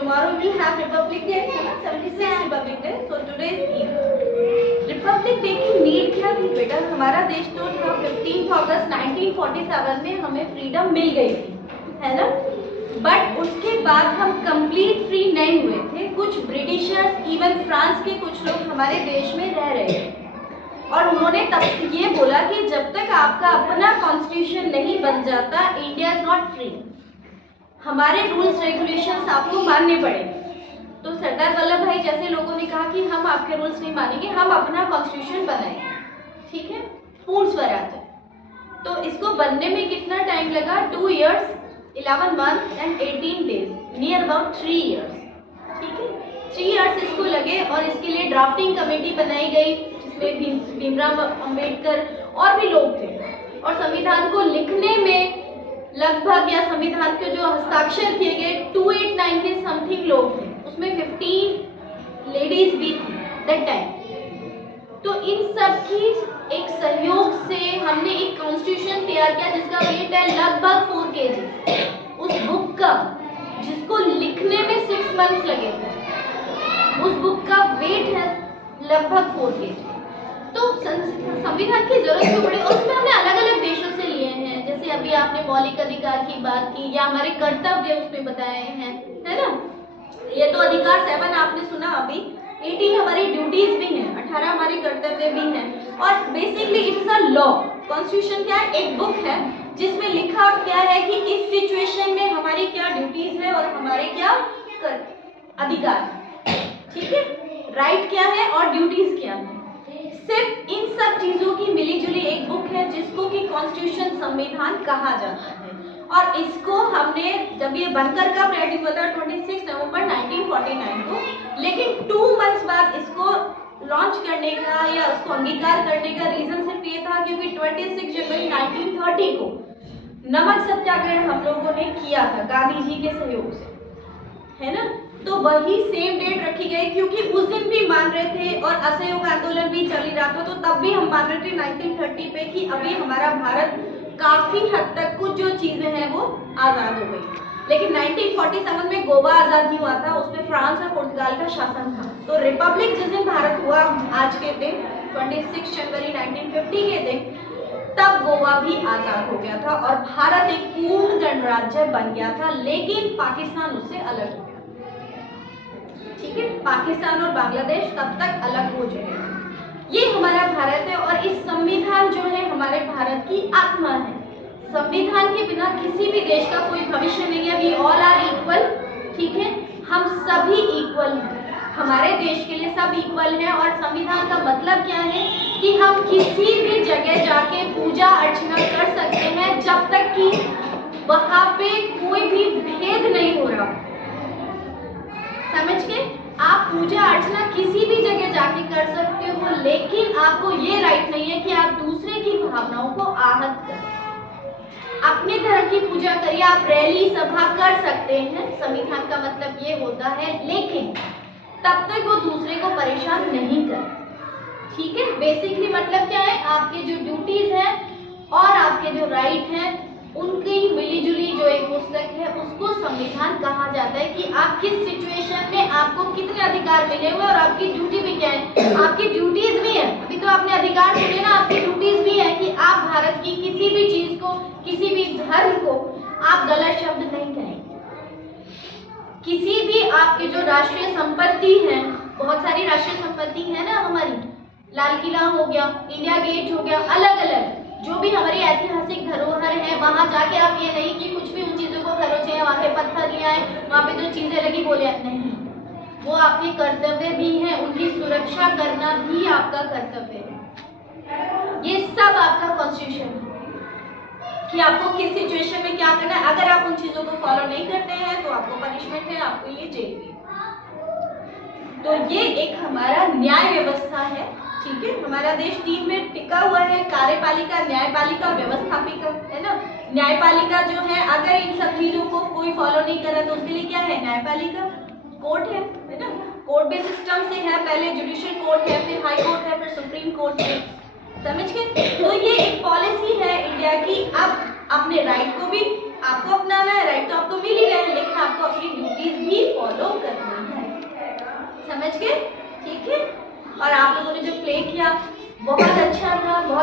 tomorrow we have Republic Day, है ना, 76 Republic Day, so today is Eve. Republic Day की need क्या थी बेटा? हमारा देश तो था 15 अगस्त 1947 में हमें फ्रीडम मिल गई थी, है ना, बट उसके बाद हम कंप्लीट फ्री नहीं हुए थे। कुछ ब्रिटिशर्स, इवन फ्रांस के कुछ लोग हमारे देश में रह रहे थे और उन्होंने तब ये बोला कि जब तक आपका अपना कॉन्स्टिट्यूशन नहीं बन जाता, इंडिया इज नॉट फ्री, हमारे रूल्स रेगुलेशंस आपको मानने पड़ेंगे। तो सरदार वल्लभ भाई जैसे लोगों ने कहा कि हम आपके रूल्स नहीं मानेंगे, हम अपना कॉन्स्टिट्यूशन बनाएंगे, ठीक है, पूर्ण स्वराज। तो इसको बनने में कितना टाइम लगा? 2 years 11 months and 18 days, near about 3 years, ठीक है, 3 years इसको लगे। और इसके लिए ड्राफ्टिंग कमेटी बनाई गई जिसमें भीमराव अंबेडकर और भी लोग थे, और संविधान को लिखने में लगभग, या संविधान के जो हस्ताक्षर किए गए 289 के समथिंग लोग थे, उसमें 15 लेडीज भी थी दैट टाइम। तो इन सब की एक सहयोग से हमने एक कॉन्स्टिट्यूशन तैयार किया जिसका वेट है लगभग 4 kg। उस बुक का, जिसको लिखने में 6 months लगे थे, उस बुक का वेट है लगभग 4 kg। तो संविधान की जरूरत क्यों पड़ी? और उसमें हमने अलग अलग देशों से लिए हैं, जैसे अभी आपने मौलिक अधिकार की बात की, या हमारे कर्तव्य उसमें बताए हैं, है ना। ये तो अधिकार 7 आपने सुना अभी, 18 हमारी ड्यूटीज भी हैं, 18 हमारे कर्तव्य भी हैं। और basically it is a law. Constitution क्या है? एक बुक है जिसमें लिखा क्या है कि इस सिचुएशन में हमारी क्या ड्यूटीज है और हमारे क्या अधिकार, ठीक है, राइट क्या है और ड्यूटीज क्या है। सिर्फ इन सब चीजों की मिली जुली एक बुक है जिसको कि कॉन्स्टिट्यूशन, संविधान कहा जाता है। और इसको हमने, जब ये बनकर कब रेडी हुआ था? 26 नवंबर 1949 को, लेकिन 2 months बाद इसको लॉन्च करने का या उसको अंगीकार करने का रीजन सिर्फ ये था क्योंकि 26 जनवरी 1930 को नमक सत्याग्रह हम लोगों ने किया था गांधी जी के सहयोग से, है ना। तो वही सेम डेट रखी गई क्योंकि उस दिन भी मान रहे थे और असहयोग आंदोलन भी चल ही रहा था, तो तब भी हम मान रहे थे 1930 पे कि अभी हमारा भारत काफी हद तक कुछ जो चीजें हैं वो आजाद हो गई। लेकिन 1947 में गोवा आजाद नहीं हुआ था, उसमें फ्रांस और पुर्तगाल का शासन था। तो रिपब्लिक जिस दिन भारत हुआ, आज के दिन 26 जनवरी 1950 के दिन, तब गोवा भी आजाद हो गया था और भारत एक पूर्ण गणराज्य बन गया था। लेकिन पाकिस्तान उससे अलग हो गया, ठीक है, पाकिस्तान और बांग्लादेश तब तक अलग हो चुके हैं। ये हमारा भारत है और इस संविधान जो है हमारे भारत की आत्मा है। संविधान के बिना किसी भी देश का कोई भविष्य नहीं है। वी ऑल आर इक्वल, ठीक है, हम सभी इक्वल हैं, हमारे देश के लिए सब इक्वल हैं। और संविधान का मतलब क्या है कि हम किसी भी जगह जाके पूजा अर्चना कर सकते हैं जब तक कि वहां पे कोई भी भेद नहीं हो रहा। समझ के? आप पूजा अर्चना किसी भी जगह जाके कर सकते हो, लेकिन आपको ये राइट नहीं है कि आप दूसरे की भावनाओं को आहत करें। अपने धर्म की पूजा करिए, आप रैली सभा कर सकते हैं, संविधान का मतलब ये होता है, लेकिन तब तक वो दूसरे को परेशान नहीं करें, ठीक है। बेसिकली मतलब क्या है? आपके जो ड्यूटीज हैं और आपके जो राइट हैं उनकी मिलीजुली जो एक पुस्तक है उसको संविधान कहा जाता है कि आप किस सिचुएशन में आपको कितने अधिकार मिले हुए और आपकी ड्यूटी भी क्या है। आपकी ड्यूटीज भी है, अभी तो आपने अधिकार सुने ना, आपकी ड्यूटीज भी है कि आप भारत की किसी भी चीज को, किसी भी धर्म को आप गलत शब्द नहीं कहेंगे। किसी भी आपके जो राष्ट्रीय संपत्ति है, बहुत सारी राष्ट्रीय संपत्ति है ना हमारी, लाल किला हो गया, इंडिया गेट हो गया, अलग अलग जो भी हमारी ऐतिहासिक धरोहर है, वहां जाके आप ये नहीं कि कुछ भी उन चीजों को खरोचे हैं, वहां पे पत्थर लिया है, वहां पे जो चीजें लगी बोले नहीं, वो आपके कर्तव्य भी है, उनकी सुरक्षा करना भी आपका कर्तव्य है। ये सब आपका कॉन्स्टिट्यूशन है कि आपको किस सिचुएशन में क्या करना है। अगर आप उन चीजों को फॉलो नहीं करते हैं तो आपको पनिशमेंट है, आपको ये जेल भी। तो ये एक हमारा न्याय व्यवस्था है, ठीक है। हमारा देश 3 में टिका हुआ है, कार्यपालिका, न्यायपालिका, व्यवस्थापिका, है ना। न्यायपालिका जो है, अगर इन सब चीजों को कोई फॉलो नहीं कर रहा तो उसके लिए क्या है? न्यायपालिका, कोर्ट है ना। कोर्ट बेस्ड सिस्टम से है, पहले जुडिशियल कोर्ट है, फिर हाई कोर्ट है, फिर सुप्रीम कोर्ट है, समझ गए। तो ये एक पॉलिसी है इंडिया की। अब अपने राइट को भी आपको अपनाना है, राइट तो आपको मिल ही गया है, लेकिन आपको अपनी ड्यूटीज भी फॉलो फॉलो करनी है। समझ गए? ठीक है। और आप लोगों ने जो प्ले किया बहुत अच्छा था, बहुत